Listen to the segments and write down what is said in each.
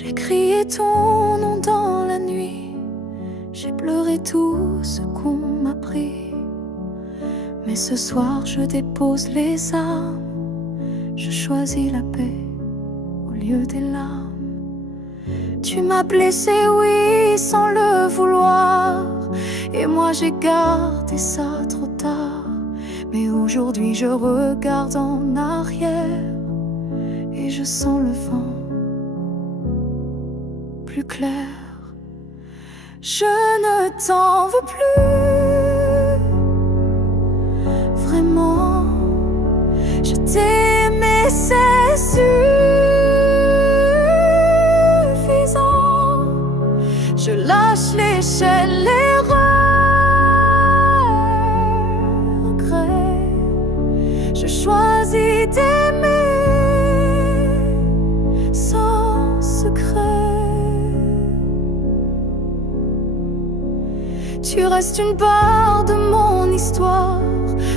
J'ai crié ton nom dans la nuit, j'ai pleuré tout ce qu'on m'a pris. Mais ce soir je dépose les armes, je choisis la paix au lieu des larmes. Tu m'as blessé, oui, sans le vouloir, et moi j'ai gardé ça trop tard. Mais aujourd'hui je regarde en arrière et je sens le vent plus clair. Je ne t'en veux plus, vraiment. Je t'ai aimé, c'est suffisant. Je lâche l'échelle, les regrets. Je choisis d'aimer sans secret. Tu restes une part de mon histoire,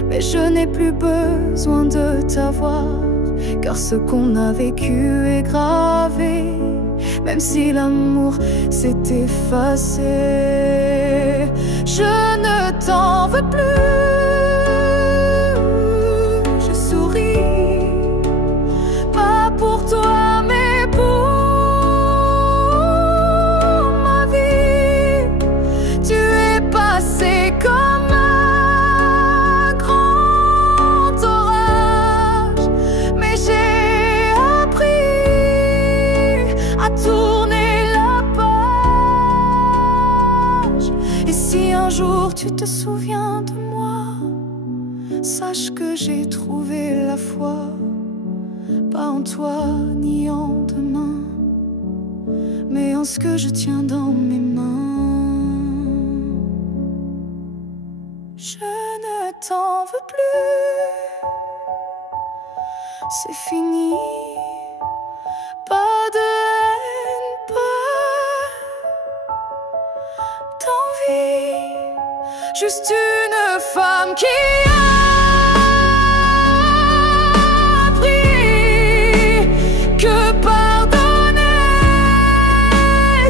mais je n'ai plus besoin de t'avoir, car ce qu'on a vécu est gravé, même si l'amour s'est effacé. Je ne t'en veux plus, je souris, pas pour toi mais pour ma vie. Tu es passé comme un grand orage, mais j'ai appris à tourner la page. Et si un jour tu te souviens de moi, sache que j'ai trouvé la foi, pas en toi ni en demain, mais en ce que je tiens dans mes mains. Je ne t'en veux plus, c'est fini. Pas de haine, pas d'envie, juste une femme qui a appris que pardonner,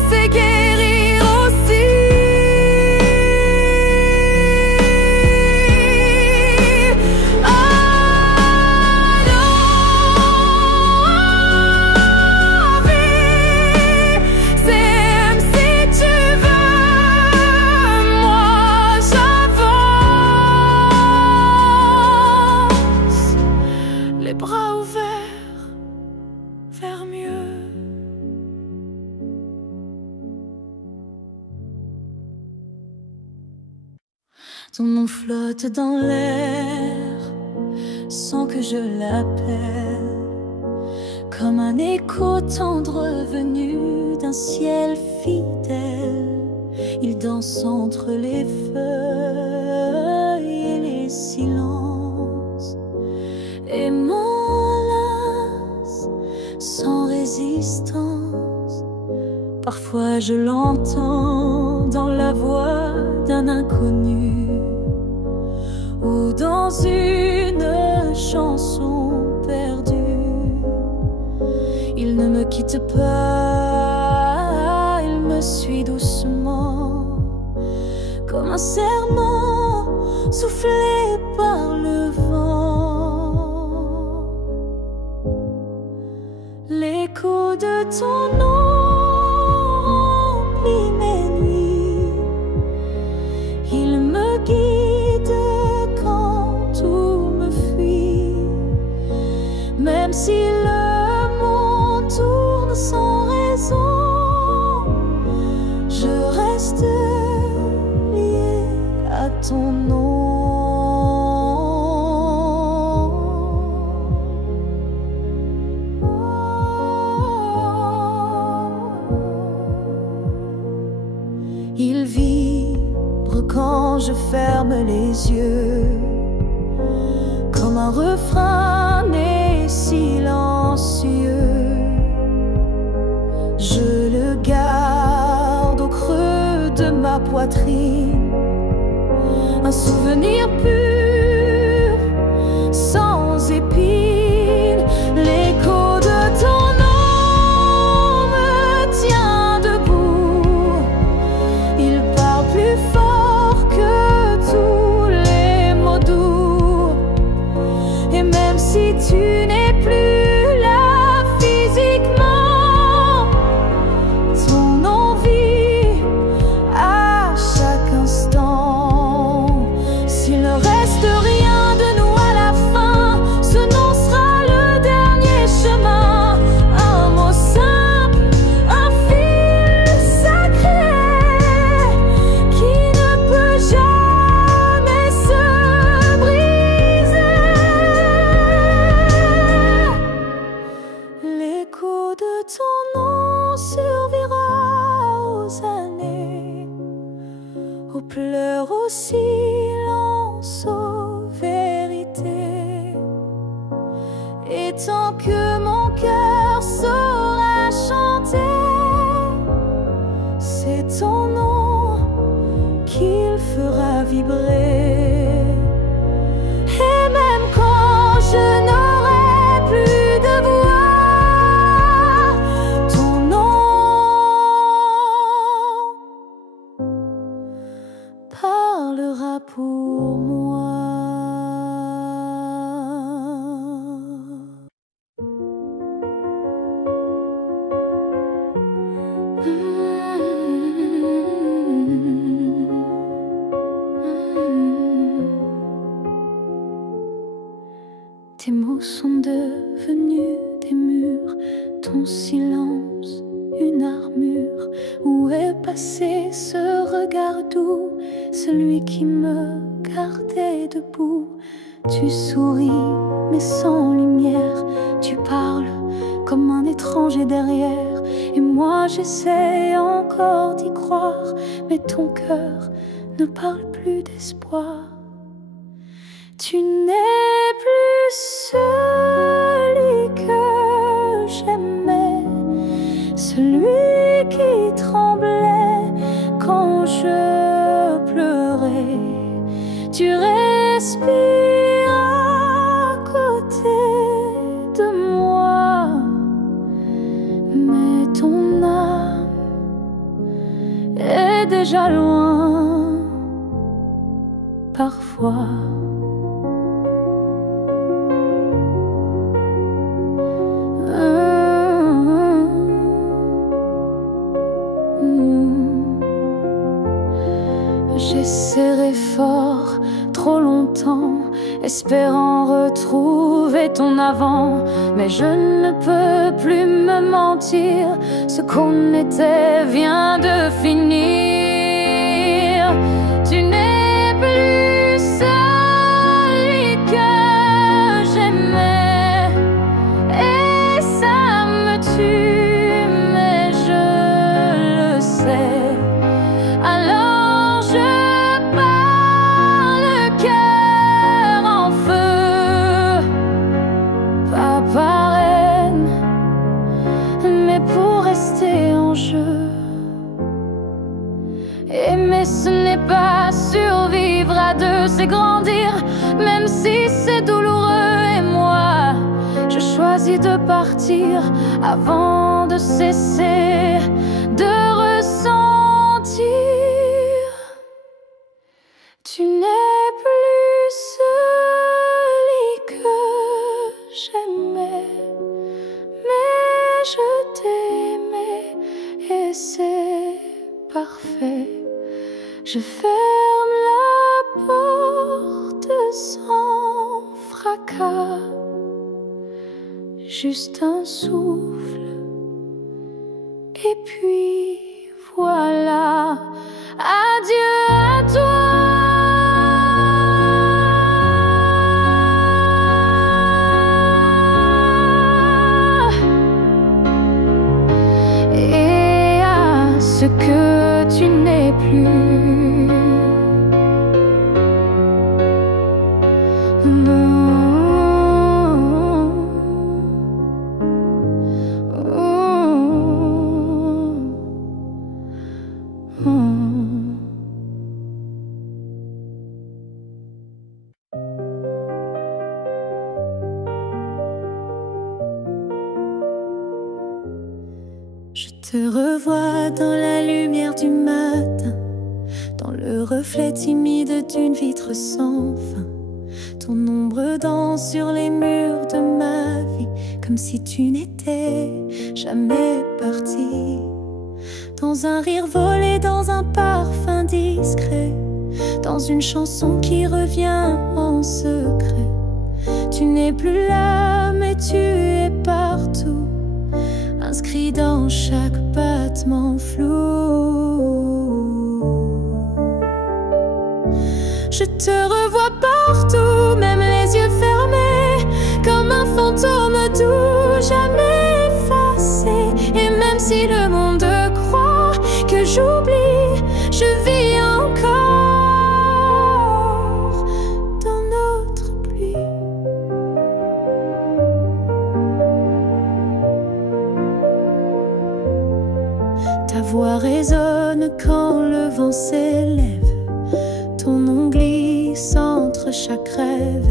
c'est guérir aussi. Bras ouverts vers mieux. Ton nom flotte dans l'air sans que je l'appelle, comme un écho tendre venu d'un ciel fidèle. Il danse entre les feuilles et les silences et m'enlace sans résistance. Parfois je l'entends dans la voix d'un inconnu ou dans une chanson perdue. Il ne me quitte pas, il me suit doucement, comme un serment soufflé par le vent. L'écho de ton nom remplit mes nuits, il me guide quand tout me fuit. Même si le monde tourne sans raison, je reste lié à ton nom. Il vibre quand je ferme les yeux, comme un refrain né silencieux. Je le garde au creux de ma poitrine, un souvenir pur, sans épines. L'écho de ton nom me silence aux vérités. Et tant que mon cœur saura chanter, c'est ton nom qu'il fera vibrer. Et même quand je n'aurai plus de voix, ton nom parlera pour moi. Tes mots sont devenus des murs, ton silence une armure. Où est passé ce regard doux, celui qui me gardait debout? Tu souris mais sans lumière, tu parles comme un étranger derrière. Et moi j'essaie encore d'y croire, mais ton cœur ne parle plus d'espoir. Tu n'es plus celui que j'aimais, celui qui tremblait quand je pleurais. Tu respires à côté de moi, mais ton âme est déjà loin parfois. J'ai serré fort trop longtemps, espérant retrouver ton avant. Mais je ne peux plus me mentir, ce qu'on était vient de finir. Tu n'es plus celui que j'aimais, et ça me tue, mais je le sais. Alors je pars le cœur en feu, pas par haine, mais pour rester en jeu. Aimer ce n'est pas survivre à deux, c'est grandir, même si c'est douloureux. Et moi, je choisis de partir avant de cesser de ressentir. Tu n'es plus celui que j'aimais, mais je t'aimais et c'est parfait. Je ferme la porte sans fracas, juste un souffle, et puis voilà. Adieu à toi. Et à ce que tu n'es plus. Je te revois dans la lumière du matin, dans le reflet timide d'une vitre sans fin. Ton ombre danse sur les murs de ma vie, comme si tu n'étais jamais parti. Dans un rire volé, dans un parfum discret, dans une chanson qui revient en secret. Tu n'es plus là, mais tu es partout, inscrit dans chaque battement flou. Je te revois partout, même les yeux fermés, comme un fantôme doux, jamais effacé. Et même si le monde croit que j'oublie, je vis encore. voix résonne quand le vent s'élève. Ton nom glisse entre chaque rêve.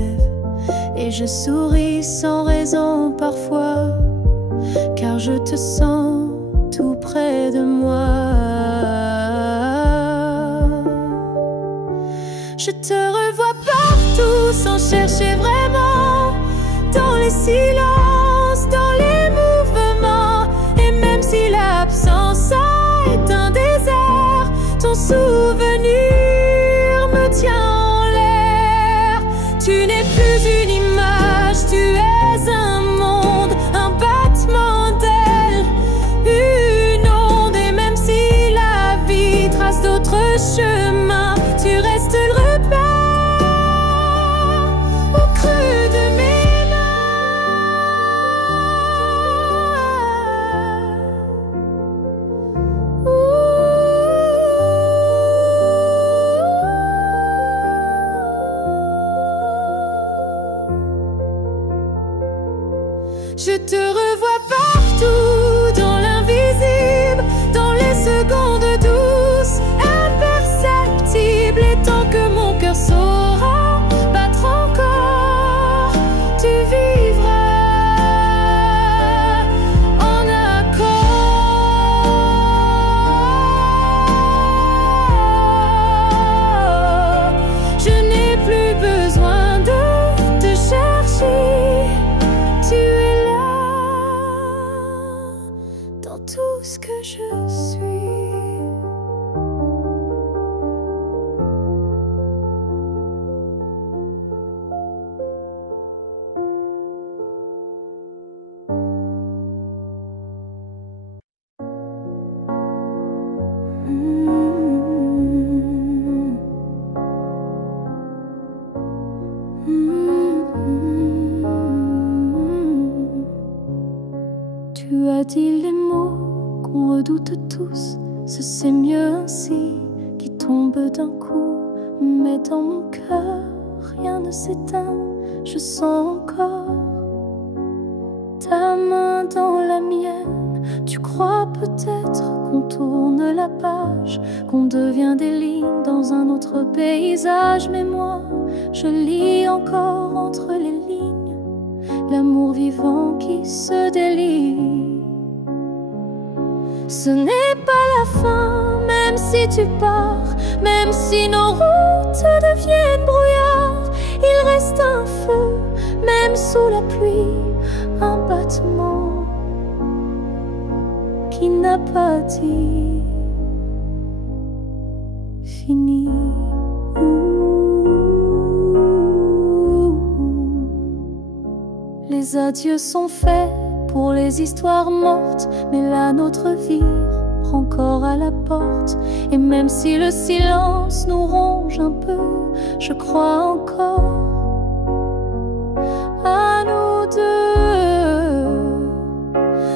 Et je souris sans raison parfois, car je te sens tout près de moi. Je te revois partout sans chercher vraiment, dans les silences, dans les mouvements. Et même si l'absence est un désert, ton souvenir me tient en l'air. Tu n'es plus une image, tu es un monde, un battement d'ailes, une onde. Et même si la vie trace d'autres chemins, tu restes le repère au creux de mes Je te revois partout, dans l'invisible, dans les secondes douces, imperceptibles. Et tant que mon cœur saura battre encore, tu vivras en accord. Je n'ai plus besoin de te chercher, tu es dans tout ce que je suis. Tu as dit les mots qu'on redoute tous, ce c'est mieux ainsi, qui tombe d'un coup. Mais dans mon cœur, rien ne s'éteint, je sens encore ta main dans la mienne. Tu crois peut-être qu'on tourne la page, qu'on devient des lignes dans un autre paysage. Mais moi, je lis encore entre les lignes l'amour vivant qui se délie. Ce n'est pas la fin, même si tu pars, même si nos routes deviennent brouillard. Il reste un feu, même sous la pluie, un battement qui n'a pas dit fini. Les adieux sont faits pour les histoires mortes, mais la nôtre vie prend corps à la porte. Et même si le silence nous ronge un peu, je crois encore à nous deux.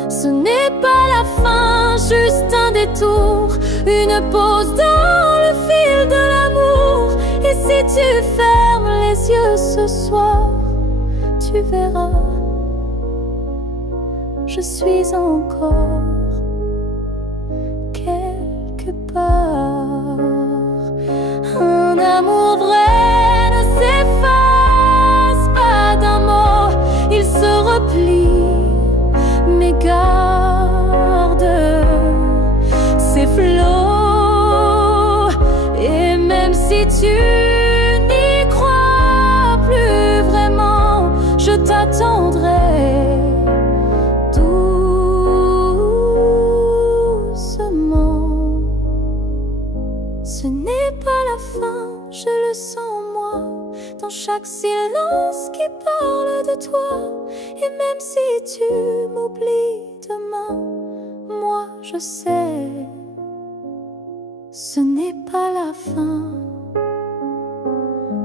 Ce n'est pas la fin, juste un détour, une pause dans le fil de l'amour. Et si tu fermes les yeux ce soir, tu verras, je suis encore quelque part. Un amour vrai ne s'efface pas d'un mot, il se replie, mais garde ses flots. Et même si tu n'y crois plus vraiment, je t'attendrai doucement. Ce n'est pas la fin, je le sens moi, dans chaque silence qui parle de toi. Et même si tu m'oublies demain, moi je sais, ce n'est pas la fin.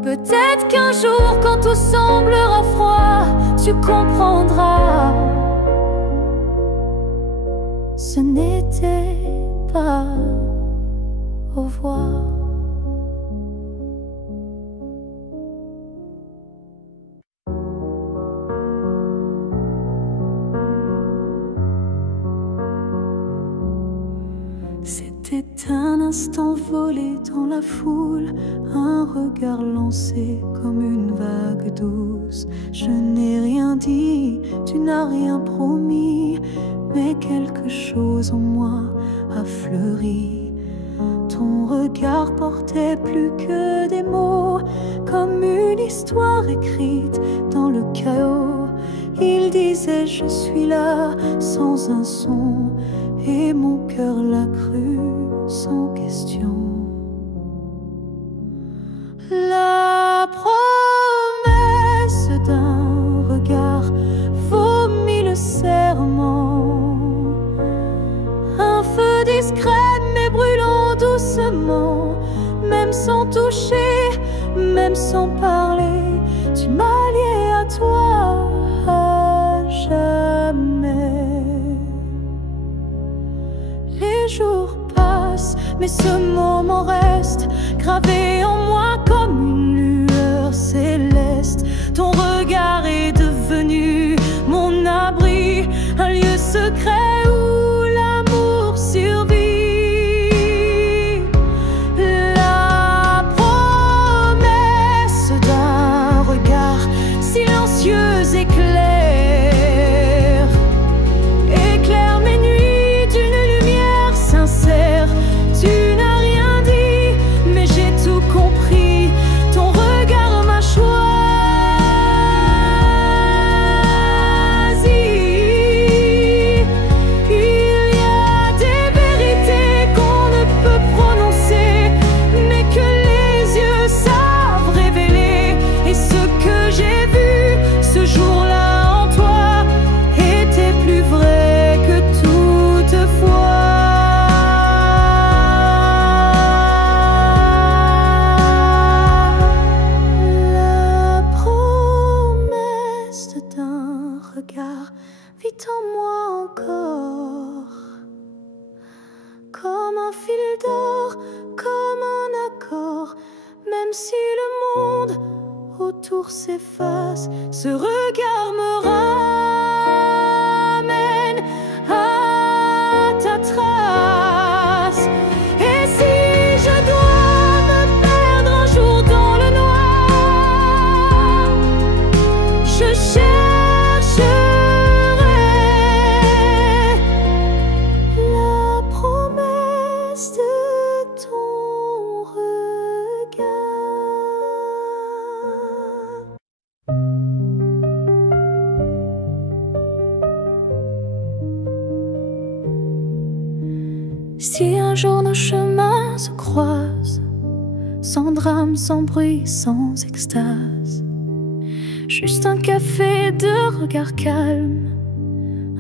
Peut-être qu'un jour, quand tout semblera froid, tu comprendras, ce n'était pas au revoir. C'était un instant volé dans la foule, un regard lancé comme une vague douce. Je n'ai rien dit, tu n'as rien promis, mais quelque chose en moi a fleuri. Ton regard portait plus que des mots, comme une histoire écrite dans le chaos. Il disait je suis là sans un son, et mon cœur l'a cru sans question. La promesse d'un regard vaut mille serments. Un feu discret mais brûlant doucement, même sans toucher, même sans parler, tu m'as lié à toi à jamais. Les jours passent, mais ce moment reste gravé en moi comme une lueur céleste. Ton regard est devenu mon abri, un lieu secret où l'amour survit. La promesse d'un regard silencieux éclaire mes nuits d'une lumière sincère. Tu n'as rien dit, mais j'ai tout compris. Ton regard m'a choisi. Il y a des vérités qu'on ne peut prononcer, mais que les yeux savent révéler. Et ce que j'ai vu ce jour-là en toi était plus vrai que toutefois. La promesse d'un regard vit en moi encore, comme un fil d'or, comme un accord. Même si le monde autour s'efface, ce regard me ramène à ta trace. Et si je dois me perdre un jour dans le noir, je chercherai la promesse de ton regard. Si un jour nos chemins se croisent, sans drame, sans bruit, sans extase, juste un café de regard calme,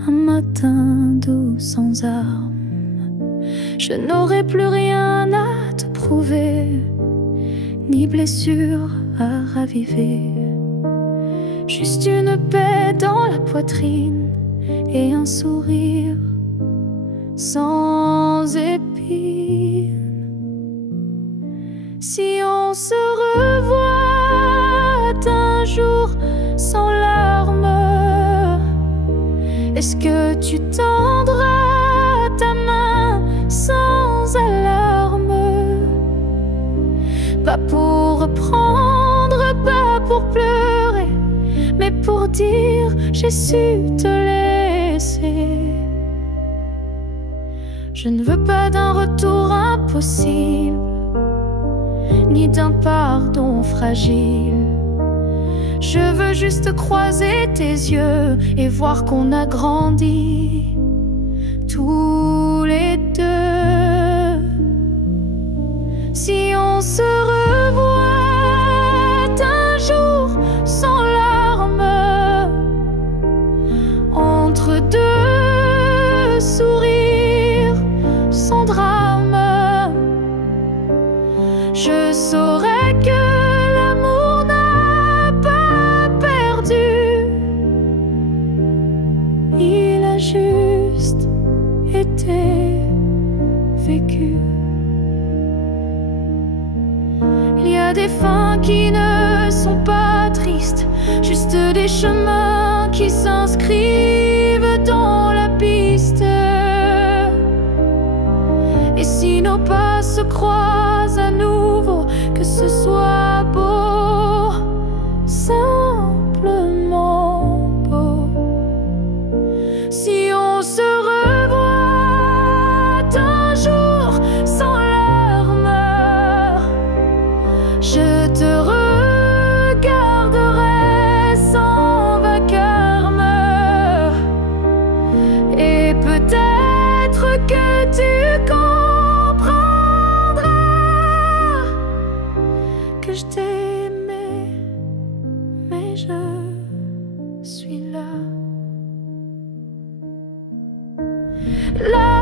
un matin doux sans armes, je n'aurai plus rien à te prouver, ni blessure à raviver, juste une paix dans la poitrine et un sourire sans épines. Si on se revoit un jour sans larmes, est-ce que tu tendras ta main sans alarme? Pas pour reprendre, pas pour pleurer, mais pour dire j'ai su te laisser. Je ne veux pas d'un retour impossible, ni d'un pardon fragile. Je veux juste croiser tes yeux et voir qu'on a grandi tous les deux. Si on se revoit un jour sans larmes, entre deux sourires sans drame, je saurais que l'amour n'a pas perdu. Il a juste été vécu. Il y a des fins qui ne sont pas tristes, juste des chemins qui s'inscrivent dans la piste. Et si nos pas se croisent à nouveau, que ce soit beau, simplement beau. Si on se revoit un jour sans larmes, je te regarderai sans vacarme, et peut-être que tu comprendras que je t'ai aimé, mais je suis là. Là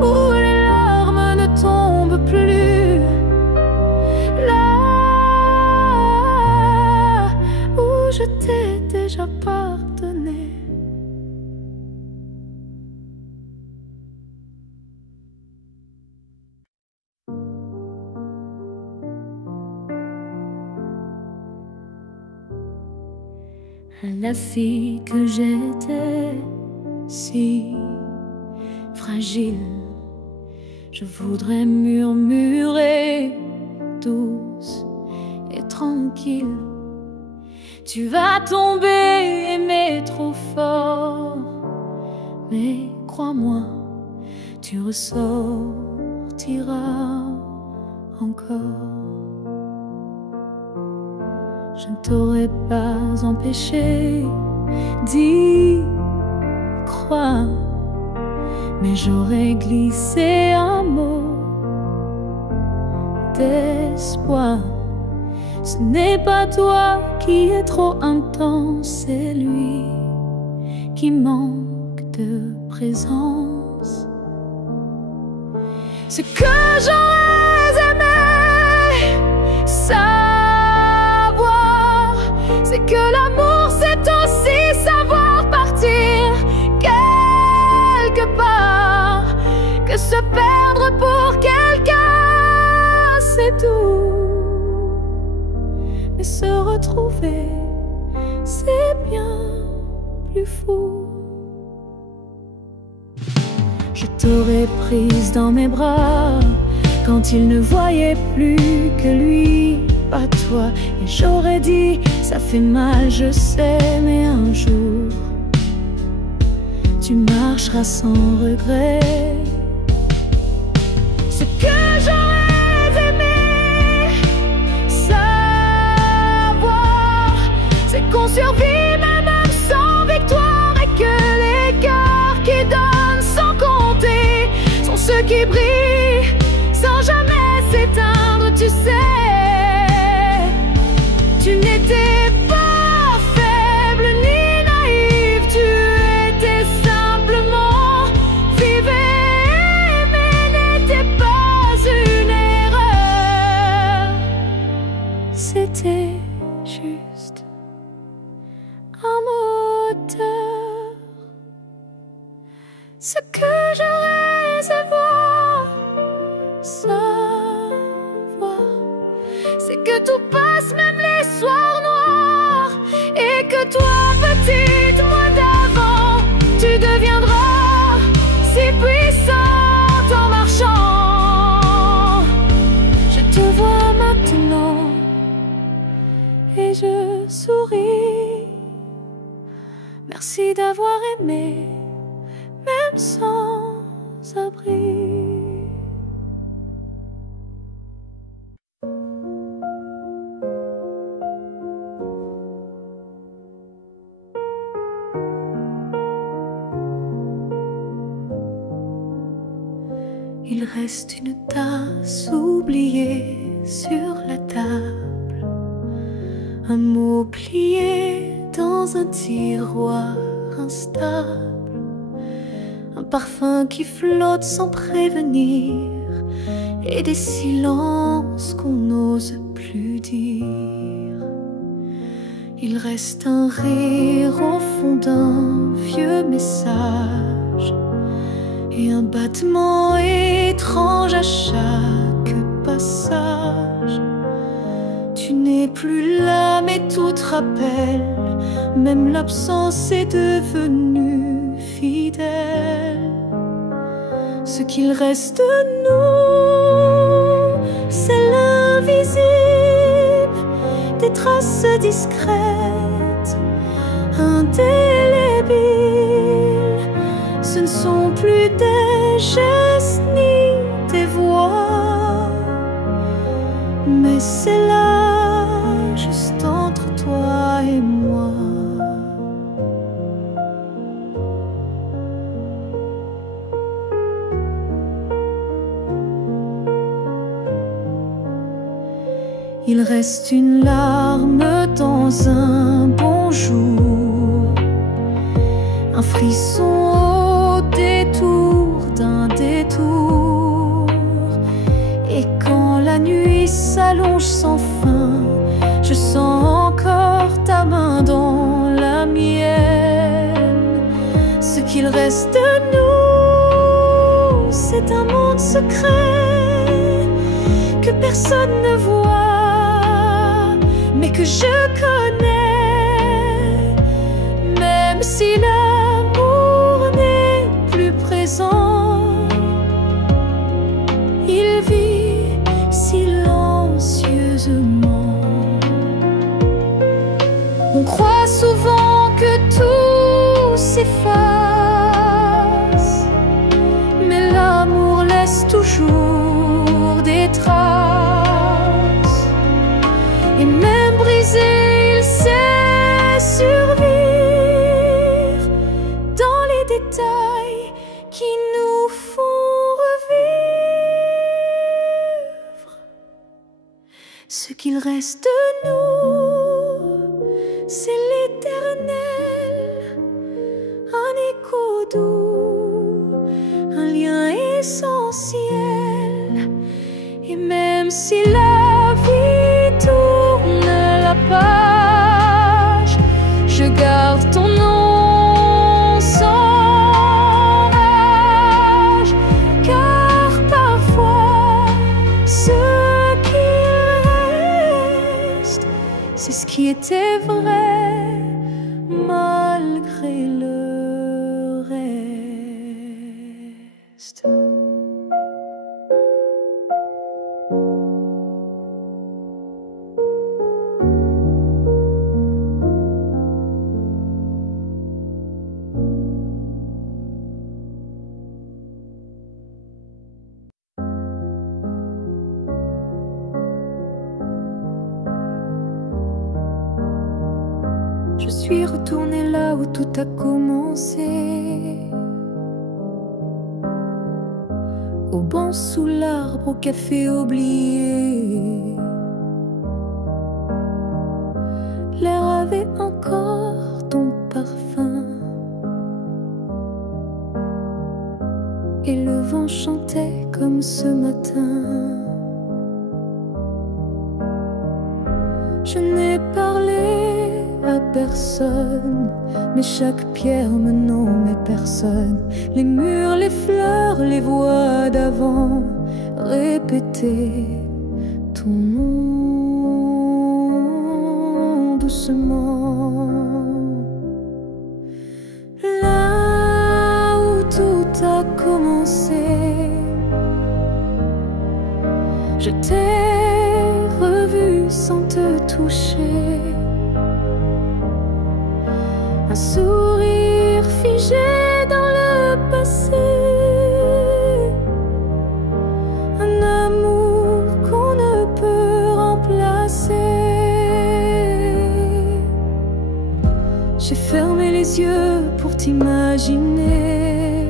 où les larmes ne tombent plus, là où je t'ai déjà pardonné. La fille que j'étais, si fragile, je voudrais murmurer douce et tranquille. Tu vas tomber, aimer trop fort, mais crois-moi, tu ressortiras encore. Je ne t'aurais pas empêché d'y croire, mais j'aurais glissé un mot d'espoir. Ce n'est pas toi qui es trop intense, c'est lui qui manque de présence. Ce que j'aurais aimé savoir, c'est que l'amour c'est aussi savoir partir quelque part, que se perdre pour quelqu'un c'est doux, mais se retrouver c'est bien plus fou. Je t'aurais prise dans mes bras quand il ne voyait plus que lui, pas toi, et j'aurais dit ça fait mal, je sais, mais un jour tu marcheras sans regret. Ce que j'aurais aimé savoir, c'est qu'on survit même sans victoire, et que les cœurs qui donnent sans compter sont ceux qui brillent sans jamais s'éteindre, tu sais. Tu n'étais pas faible ni naïve, tu étais simplement vivée, mais n'était pas une erreur. C'était juste un moteur. Ce que j'aurais savoir, c'est que tout passe, même les soirs noirs, et que toi, petite, moi d'avant, tu deviendras si puissante en marchant. Je te vois maintenant et je souris. Merci d'avoir aimé, même sans abri. Il reste une tasse oubliée sur la table, un mot plié dans un tiroir instable, un parfum qui flotte sans prévenir, et des silences qu'on n'ose plus dire. Il reste un rire au fond d'un vieux message, et un battement étrange à chaque passage. Tu n'es plus là, mais tout te rappelle, même l'absence est devenue fidèle. Ce qu'il reste de nous, c'est l'invisible, des traces discrètes, indélébiles. Ce ne sont plus des gestes ni des voix, mais c'est là, juste entre toi et moi. Il reste une larme dans un bonjour, un frisson au détour d'un détour. Et quand la nuit s'allonge sans fin, je sens encore ta main dans la mienne. Ce qu'il reste de nous, c'est un monde secret que personne ne voit, mais que je connais. Même si l'amour n'est plus présent, il vit silencieusement. On croit souvent que tout s'efface, mais l'amour laisse toujours des traces. Et même brisé, il sait survivre dans les détails qui nous font revivre. Ce qu'il reste de nous, c'est l'éternel, un écho doux, un lien essentiel. Et même si la vie tourne la page, je garde ton nom sans rage, car parfois ce qui reste, c'est ce qui était vrai malgré le reste. Je suis retournée là où tout a commencé, au banc sous l'arbre, au café oublié. L'air avait encore ton parfum, et le vent chantait comme ce matin. Je n'ai parlé à personne, mais chaque pierre me nommait personne. Les murs, les fleurs, les voix d'avant répétaient ton nom doucement. Là où tout a commencé, je t'ai revu sans te toucher. Un sourire figé dans le passé, un amour qu'on ne peut remplacer. J'ai fermé les yeux pour t'imaginer,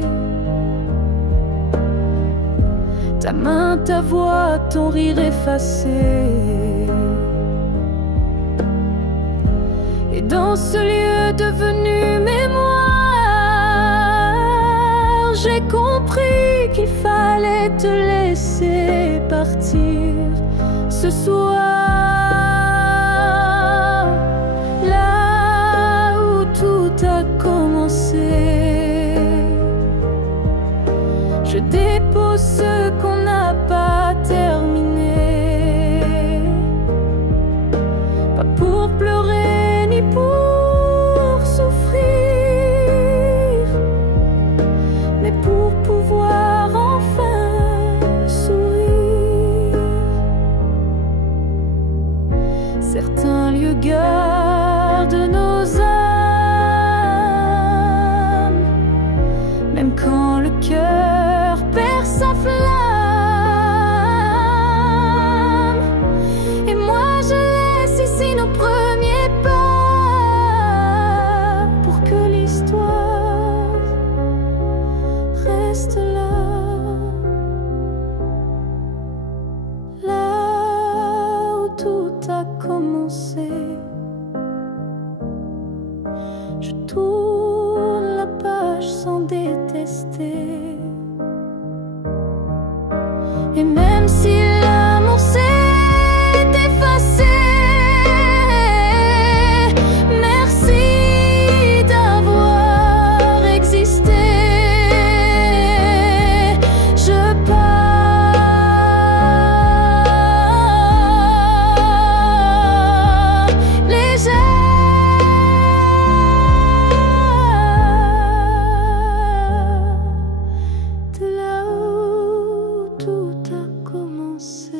ta main, ta voix, ton rire effacé. Et dans ce lieu devenu mémoire, j'ai compris qu'il fallait te laisser partir ce soir. Là où tout a commencé, je dépose ce qu'on n'a pas terminé. Pas pour pleurer ni pour souffrir, mais pour pouvoir Et même si l'amour s'est effacé, merci d'avoir existé. Je pars légère de là où tout a commencé.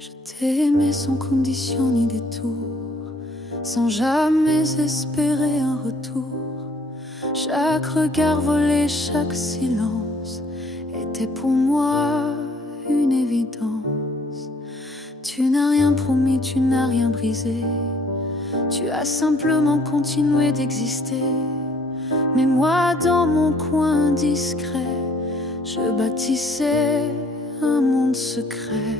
Je t'ai aimé sans condition ni détour, sans jamais espérer un retour. Chaque regard volé, chaque silence était pour moi une évidence. Tu n'as rien promis, tu n'as rien brisé, tu as simplement continué d'exister. Mais moi, dans mon coin discret, je bâtissais un monde secret.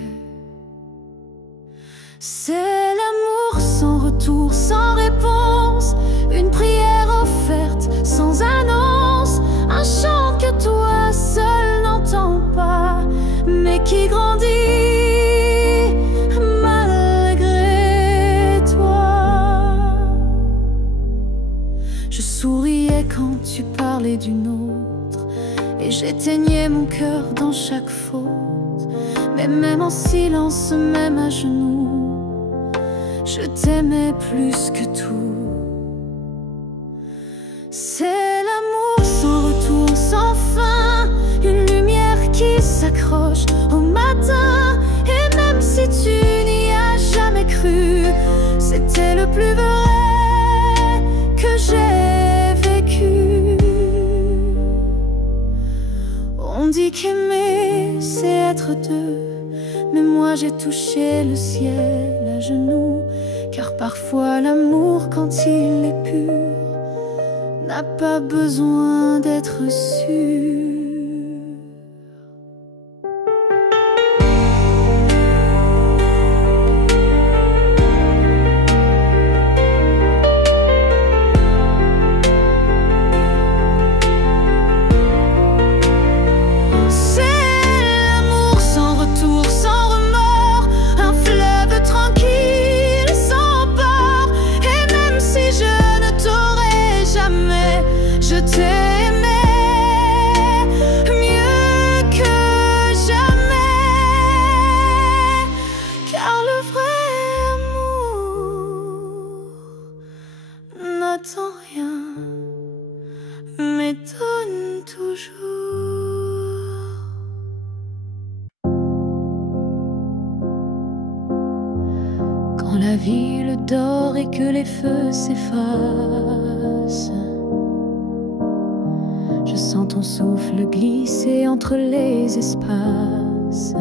C'est l'amour sans retour, sans réponse, une prière offerte sans annonce, un chant que toi seul n'entends pas, mais qui grandit malgré toi. Je souriais quand tu parlais d'une autre, et j'éteignais mon cœur dans chaque faute. Mais même en silence, même à genoux, je t'aimais plus que tout. C'est l'amour sans retour, sans fin, une lumière qui s'accroche au matin. Et même si tu n'y as jamais cru, c'était le plus vrai que j'ai vécu. On dit qu'aimer, c'est être deux, mais moi j'ai touché le ciel à genoux. Car parfois l'amour, quand il est pur, n'a pas besoin d'être sûr. Je t'ai aimé mieux que jamais, car le vrai amour n'attend rien, mais donne toujours. Quand la ville dort et que les feux s'effacent, je sens ton souffle glisser entre les espaces.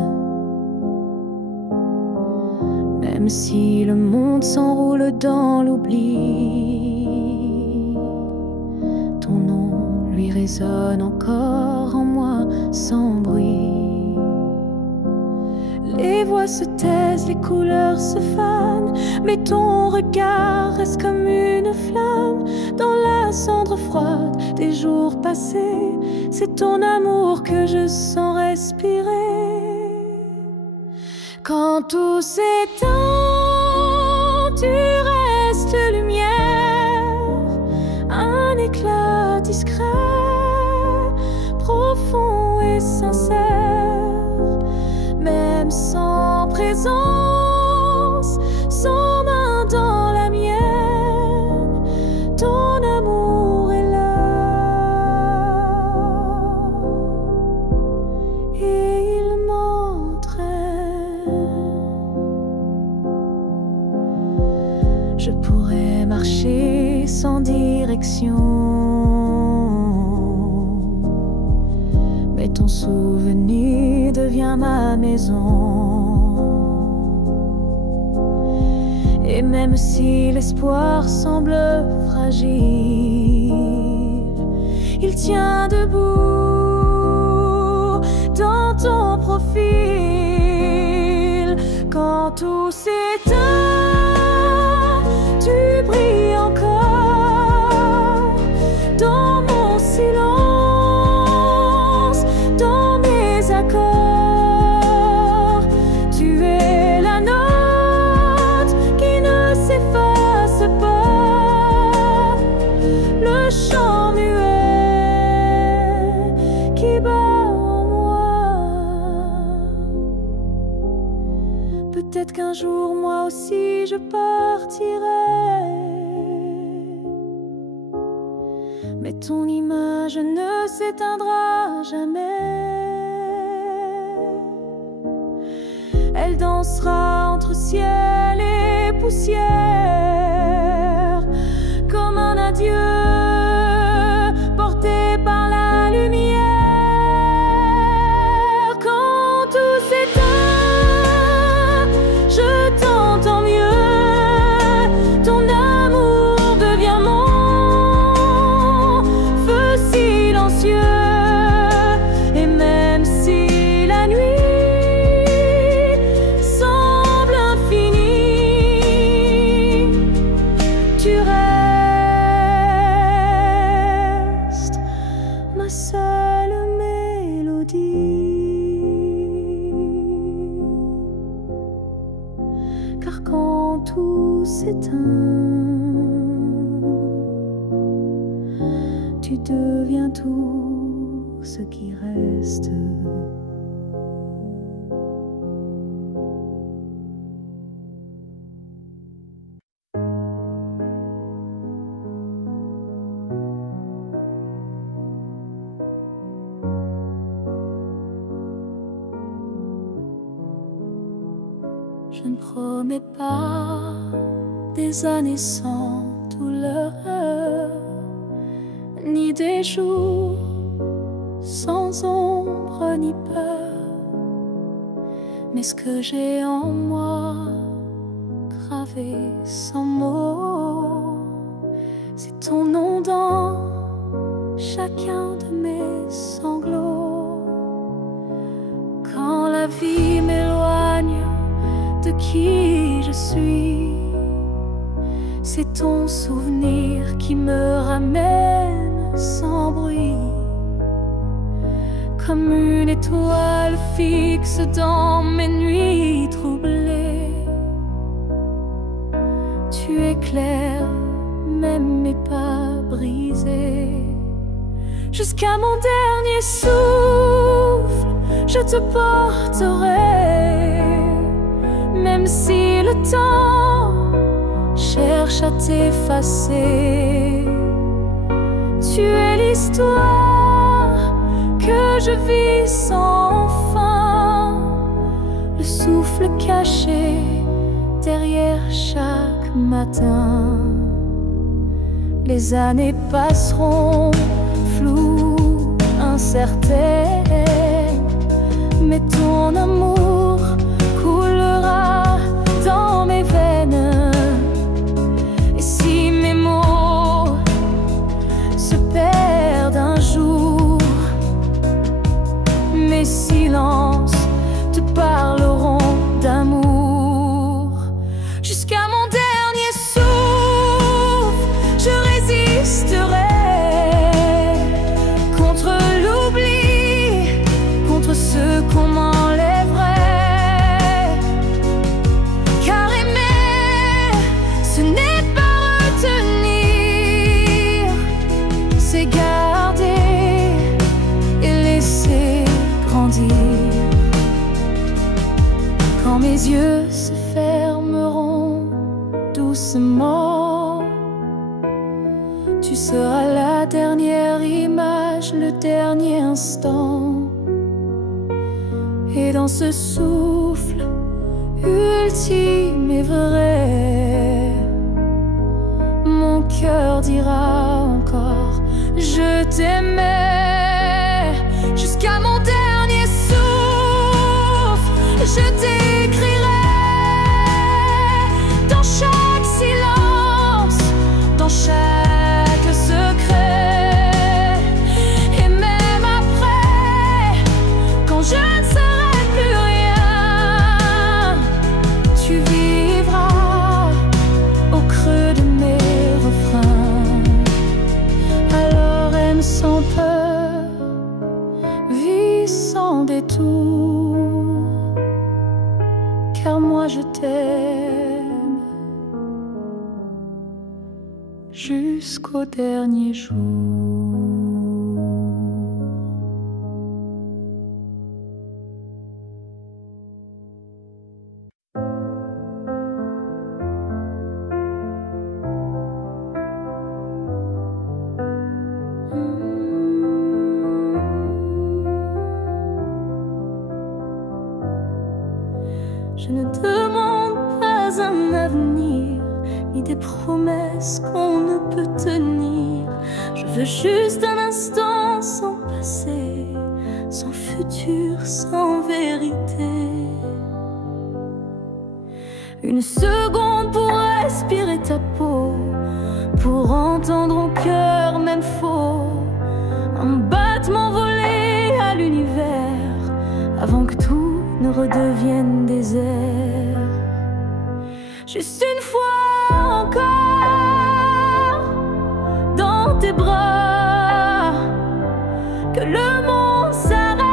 Même si le monde s'enroule dans l'oubli, ton nom lui résonne encore en moi sans bruit. Les voix se taisent, les couleurs se fanent, mais ton regard reste comme une flamme dans la cendre froide des jours passés. C'est ton amour que je sens respirer. Quand tout s'éteint, tu restes lumière, un éclat discret, profond et sincère. Même sans présence, sans main dans la mienne, ton amour est là et il m'entraîne. Je pourrais marcher sans direction, mais ton souvenir devient ma maison. Et même si l'espoir semble fragile, il tient debout dans ton profil. Quand tout s'éteint, tu brilles encore dans mon silence, dans mes accords. Tu es la note qui ne s'efface pas, le chant muet qui bat en moi. Peut-être qu'un jour moi aussi je partirai, mais ton image ne s'éteindra jamais. Elle dansera entre ciel et poussière, comme un adieu porté par la lumière. Quand tout s'éteint, je t'entends mieux. Ton amour devient mon feu silencieux. Et même si la nuit semble infinie, tu restes ma seule mélodie. Car quand tout s'éteint, tu deviens tout ce qui reste. Je ne promets pas des années sans douleur, ni des jours sans ombre ni peur. Mais ce que j'ai en moi, gravé sans mots, c'est ton nom dans chacun de mes sanglots. Quand la vie m'éloigne de qui je suis, c'est ton souvenir qui me ramène sans bruit, comme une étoile fixe dans mes nuits troublées. Tu éclaires même mes pas brisés. Jusqu'à mon dernier souffle, je te porterai, même si le temps cherche à t'effacer. Tu es l'histoire que je vis sans fin, le souffle caché derrière chaque matin. Les années passeront floues, incertaines, mais ton amour coulera dans mes veines. Et si mes mots se perdent un jour, mes silences te parleront d'amour. Jusqu'à mon dernier souffle, je résisterai contre l'oubli, contre ce qu'on m'enlèverait. Car aimer, ce n'est pas retenir, c'est garder et laisser grandir. Quand mes yeux se fermeront doucement, tu seras la dernière image, le dernier instant. Et dans ce souffle ultime et vrai, mon cœur dira encore je t'aimais. Jusqu'à mon dernier souffle, je t'écrirai dans chaque jusqu'au dernier jour. Je ne demande pas un avenir, ni des promesses qu'on ne peut tenir. Je veux juste un instant sans passé, sans futur, sans vérité. Une seconde pour respirer ta peau, pour entendre au cœur même faux un battement volé à l'univers, avant que tout ne redevienne désert. Juste une fois encore dans tes bras, que le monde s'arrête,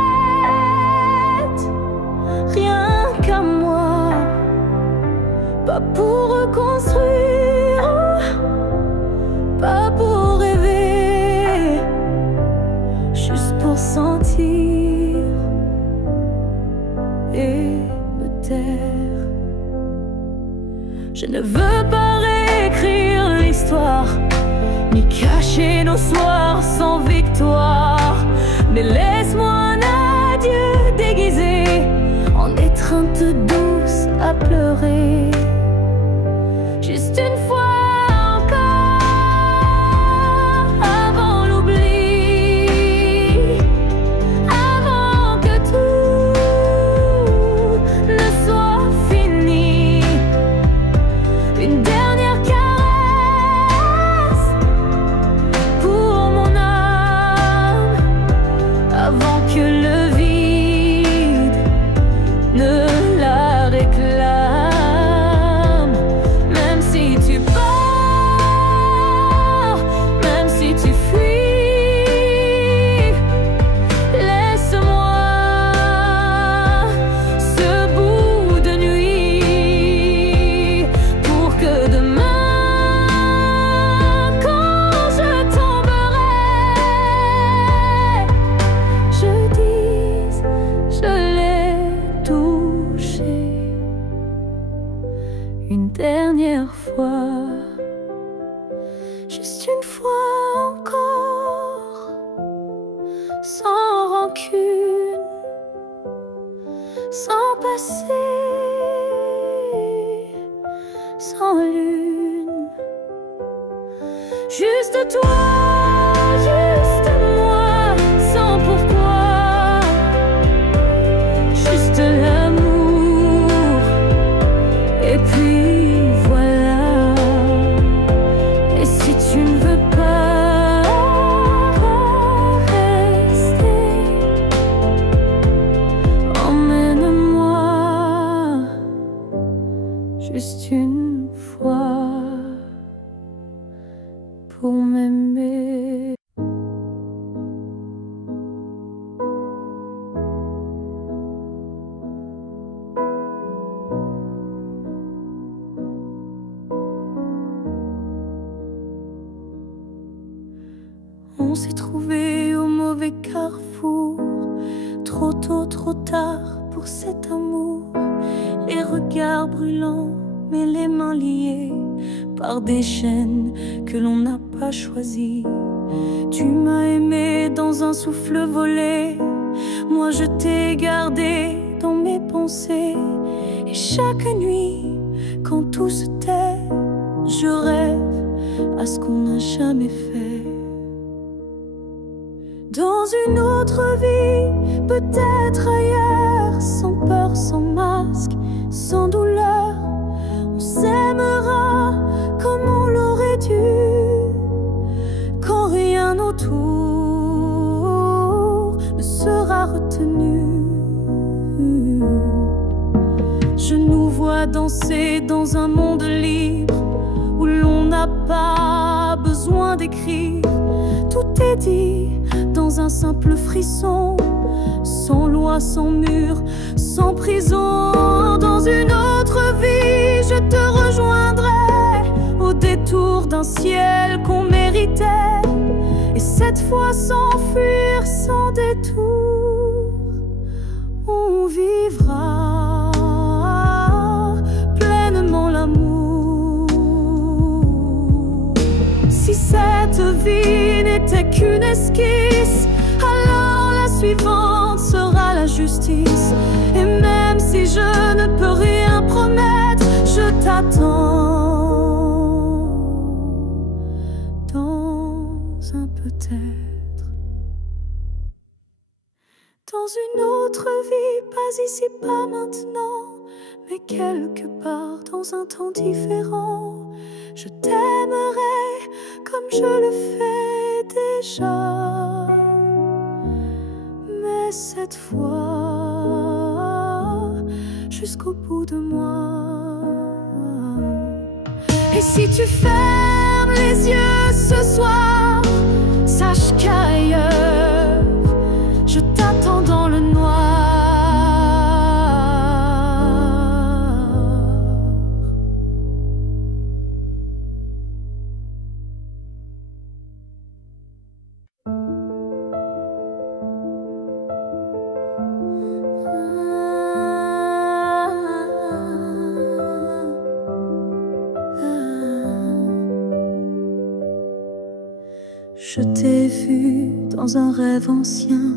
rien qu'à moi, pas pour reconstruire, pas pour rêver, juste pour sentir et me taire. Je ne veux pas réécrire l'histoire, ni cacher nos soirs sans victoire, mais laisse-moi un adieu déguisé en étreinte douce à pleurer. Juste une fois une dernière fois, juste une fois encore, sans rancune, sans passé, sans lune, juste toi, juste moi, sans pourquoi, juste l'amour, et puis juste une fois pour m'aimer. On s'est trouvé au mauvais carrefour, trop tôt, trop tard pour cet amour. Les regards brûlants, mais les mains liées par des chaînes que l'on n'a pas choisies. Tu m'as aimé dans un souffle volé, moi je t'ai gardé dans mes pensées. Et chaque nuit, quand tout se tait, je rêve à ce qu'on n'a jamais fait. Dans une autre vie, peut-être ailleurs, sans peur, sans masque, sans douleur, on s'aimera comme on l'aurait dû, quand rien autour ne sera retenu. Je nous vois danser dans un monde libre, où l'on n'a pas besoin d'écrire. Tout est dit dans un simple frisson, sans loi, sans mur, sans prison. Dans une autre vie, je te rejoindrai au détour autour d'un ciel qu'on méritait, et cette fois s'enfuir sans détour. On vivra pleinement l'amour. Si cette vie n'était qu'une esquisse, alors la suivante sera la justice. Et même si je ne peux rien promettre, je t'attends dans un peut-être. Dans une autre vie, pas ici, pas maintenant, mais quelque part dans un temps différent, je t'aimerai comme je le fais déjà. Mais cette fois, jusqu'au bout de moi. Et si tu fermes les yeux ce soir, sache qu'ailleurs, je t'attends dans le noir. Je t'ai vu dans un rêve ancien,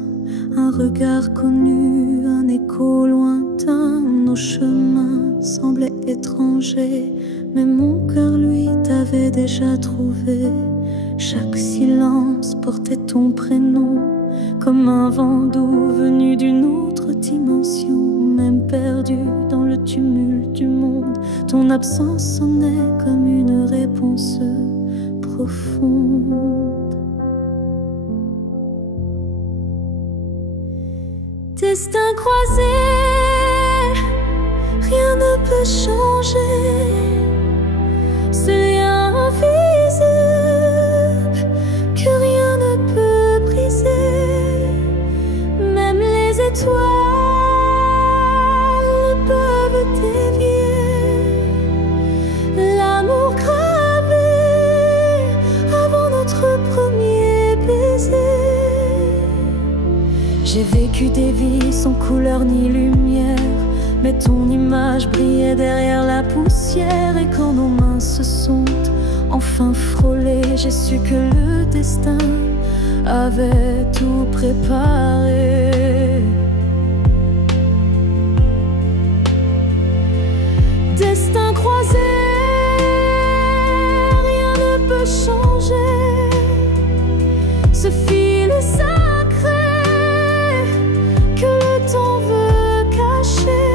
un regard connu, un écho lointain. Nos chemins semblaient étrangers, mais mon cœur, lui, t'avait déjà trouvé. Chaque silence portait ton prénom, comme un vent doux venu d'une autre dimension. Même perdu dans le tumulte du monde, ton absence sonnait comme une réponse profonde. Destin croisé, rien ne peut changer. Ce lien invisible que rien ne peut briser. Même les étoiles ne peuvent dévier l'amour gravé avant notre premier baiser. J'ai vécu des vies sans couleur ni lumière, mais ton image brillait derrière la poussière. Et quand nos mains se sont enfin frôlées, j'ai su que le destin avait tout préparé. Destin croisé, rien ne peut changer. Ce fil est sacré que le temps veut cacher.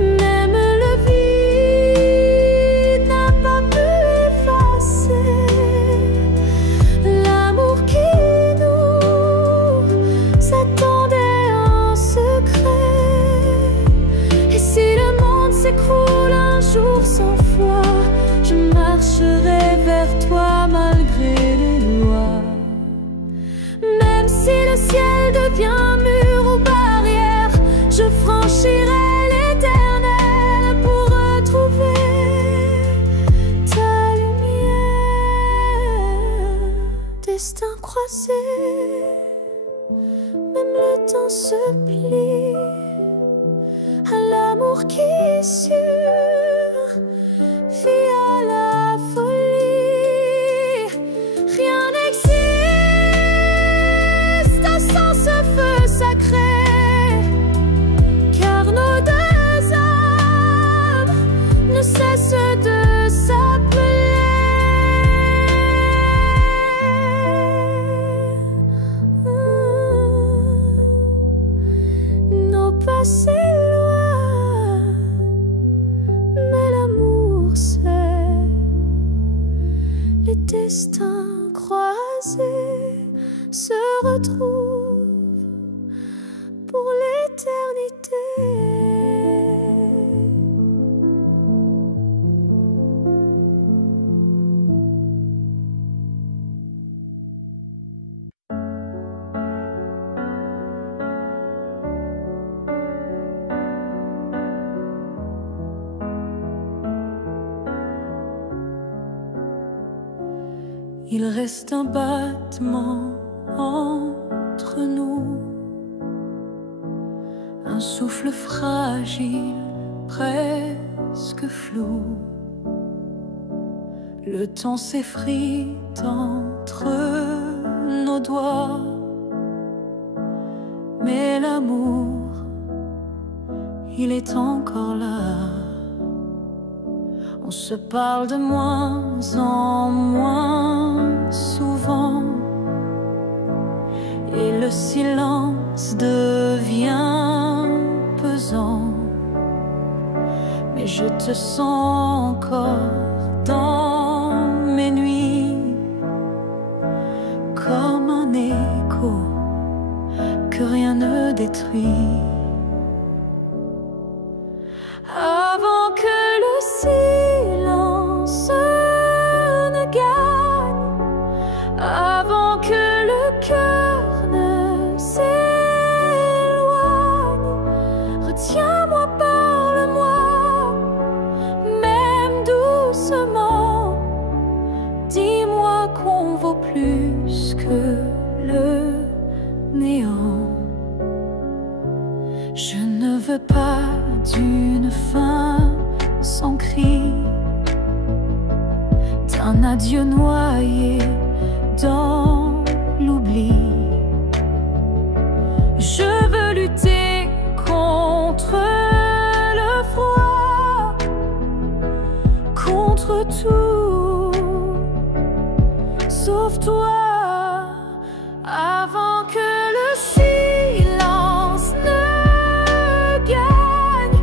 Même le vide n'a pas pu effacer l'amour qui nous attendait en secret. Et si le monde s'écroule un jour sans foi, je marcherai vers toi malgré les lois. Même si le ciel devient mur ou barrière, je franchirai l'éternel pour retrouver ta lumière. Destin croisé, même le temps se plie à l'amour qui survit à la folie. Rien n'existe sans ce feu sacré, car nos deux âmes ne cessent de s'appeler. Nos passés loin, mais l'amour sait. Les destins croisés se retrouvent pour l'éternité. Il reste un battement entre nous, un souffle fragile, presque flou. Le temps s'effrite entre nos doigts, mais l'amour, il est encore là. On se parle de moins en moins souvent, et le silence devient pesant. Mais je te sens encore dans mes nuits, comme un écho que rien ne détruit. Avant que le silence ne gagne, avant que le cœur ne s'éloigne, retiens-moi, parle-moi, même doucement. Dis-moi qu'on vaut plus que le néant. Je ne veux pas d'une fin sans cri, d'un adieu noyé dans l'oubli. Je veux lutter contre le froid, contre tout, sauf toi. Avant que le silence ne gagne,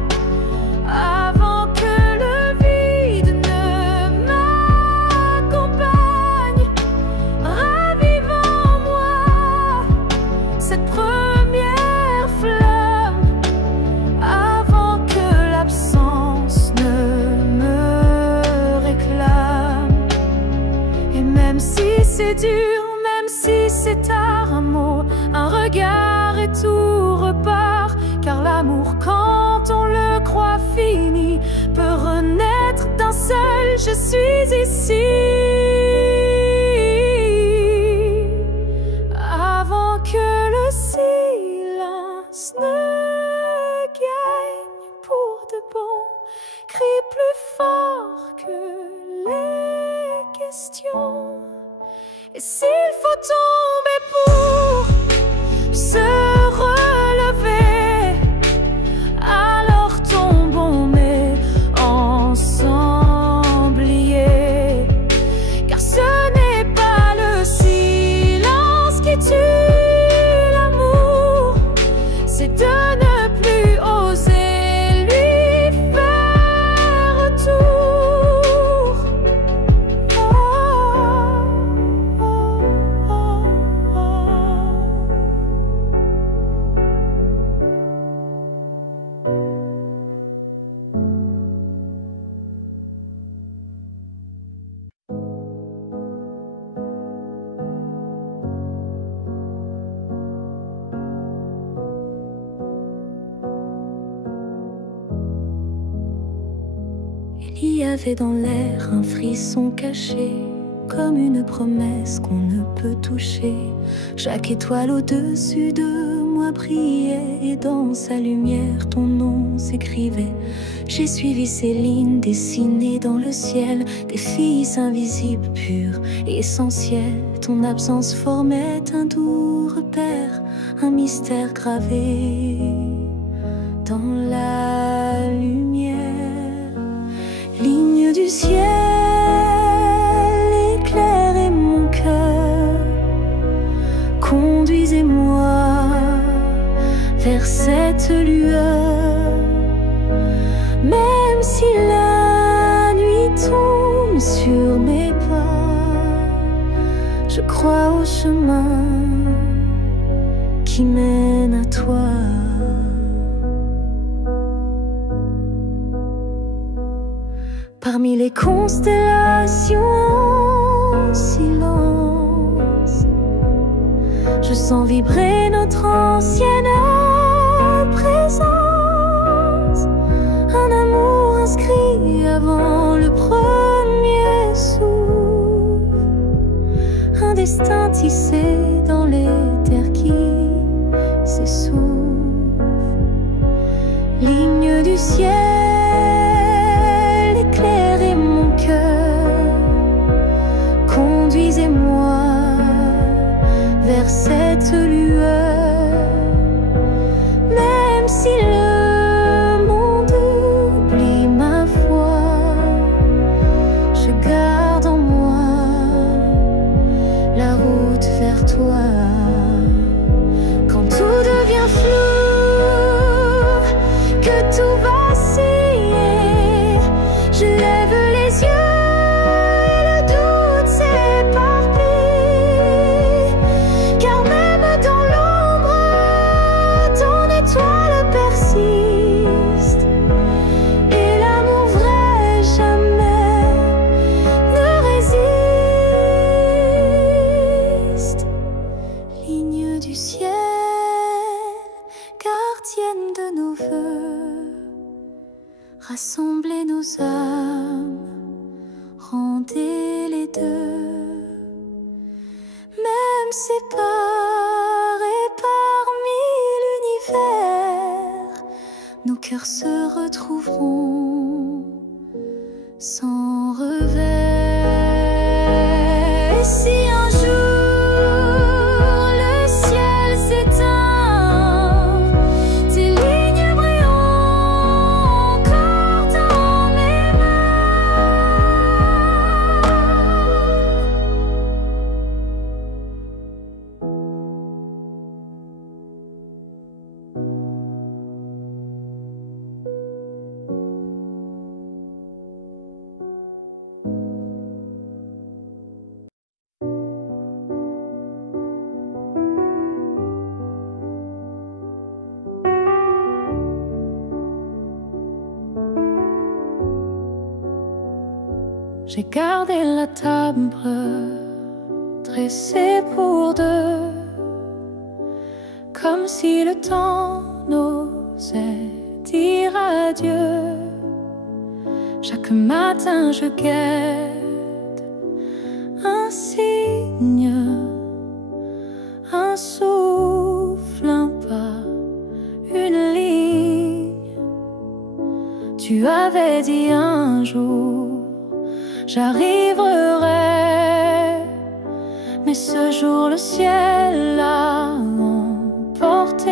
avant que le vide ne m'accompagne, ravive en moi cette première flamme, avant que l'absence ne me réclame. Et même si c'est dur, même si c'est tard, un mot, un regard et tout repart. Car l'amour, quand on le croit fini, peut renaître d'un seul je suis ici. Avant que le silence ne gagne pour de bon, crie plus fort que les questions. Et s'il faut tomber pour se relever, alors tombons, mais ensemble liés. Car ce n'est pas le silence qui tue l'amour, c'est de ne plus oser lui faire retour. Il y avait dans l'air un frisson caché, comme une promesse qu'on ne peut toucher. Chaque étoile au-dessus de moi brillait, et dans sa lumière ton nom s'écrivait. J'ai suivi ces lignes dessinées dans le ciel, des fils invisibles, purs, essentiels. Ton absence formait un doux repère, un mystère gravé dans la lumière. Ligne du ciel, éclairez mon cœur, conduisez-moi vers cette lueur. Même si la nuit tombe sur mes pas, je crois au chemin qui mène à toi. Parmi les constellations en silence, je sens vibrer notre ancienne présence. Un amour inscrit avant le premier souffle, destin tissé dans les terres qui s'essoufflent. Ligne du ciel, éclairez mon cœur, conduisez-moi vers cette lueur. Même si le monde oublie ma foi, je garde en moi la route vers toi. Quand tout devient flou, que tout vacille, je lève les yeux et le doute s'éparpille. Car même dans l'ombre, ton étoile persiste, et l'amour vrai jamais ne résiste. Ligne du ciel, gardienne de nos voeux, rassemblez nos âmes, rendez les deux. Même séparés parmi l'univers, nos cœurs se retrouveront sans revers. Et si un jour le ciel s'éteint, tes lignes brilleront encore dans mes J'ai gardé la table dressée pour deux, comme si le temps n'osait dire adieu. Chaque matin je guette un signe, un souffle, un pas, une ligne. Tu avais dit un jour j'arriverai, mais ce jour le ciel l'a emporté,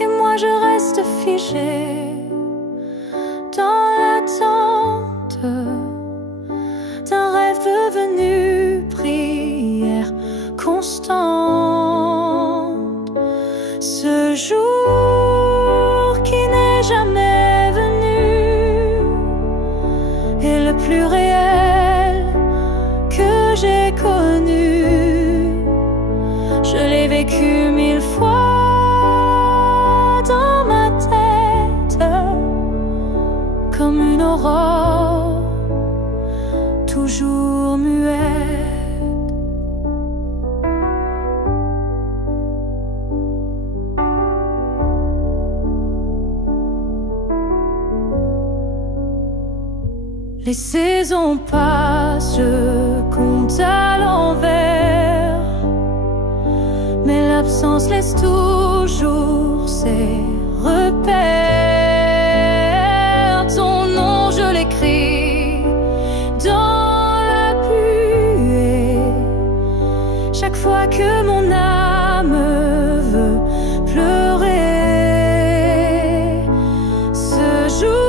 et moi je reste figée dans l'attente d'un rêve devenu prière constante. Ce jour qui n'est jamais venu est le plus réel que j'ai connu. Je l'ai vécu 1000 fois dans ma tête, comme une aurore toujours muette. Les saisons passent, je compte à l'envers, mais l'absence laisse toujours ses repères. Ton nom je l'écris dans la buée, chaque fois que mon âme veut pleurer. Ce jour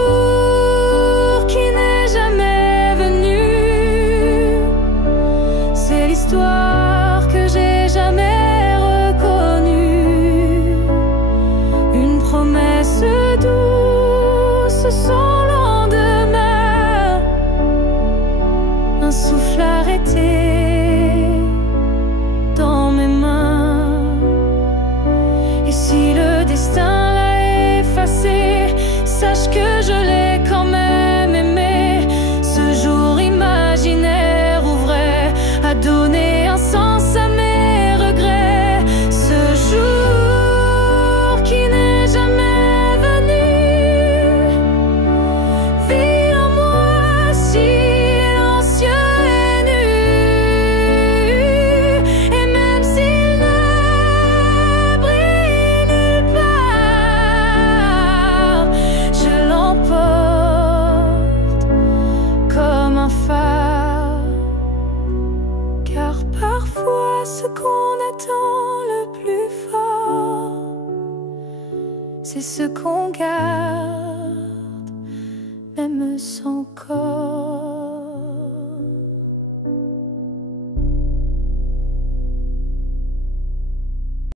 que j'ai jamais reconnue, une promesse douce sans lendemain, un souffle arrêté dans mes mains. Et si le destin l'a effacé, sache que je l'ai quand même aimé. Ce jour imaginaire ou vrai a donné un sens à mes regrets. Ce jour qui n'est jamais venu vit en moi silencieux et nu. ce qu'on garde, même sans corps.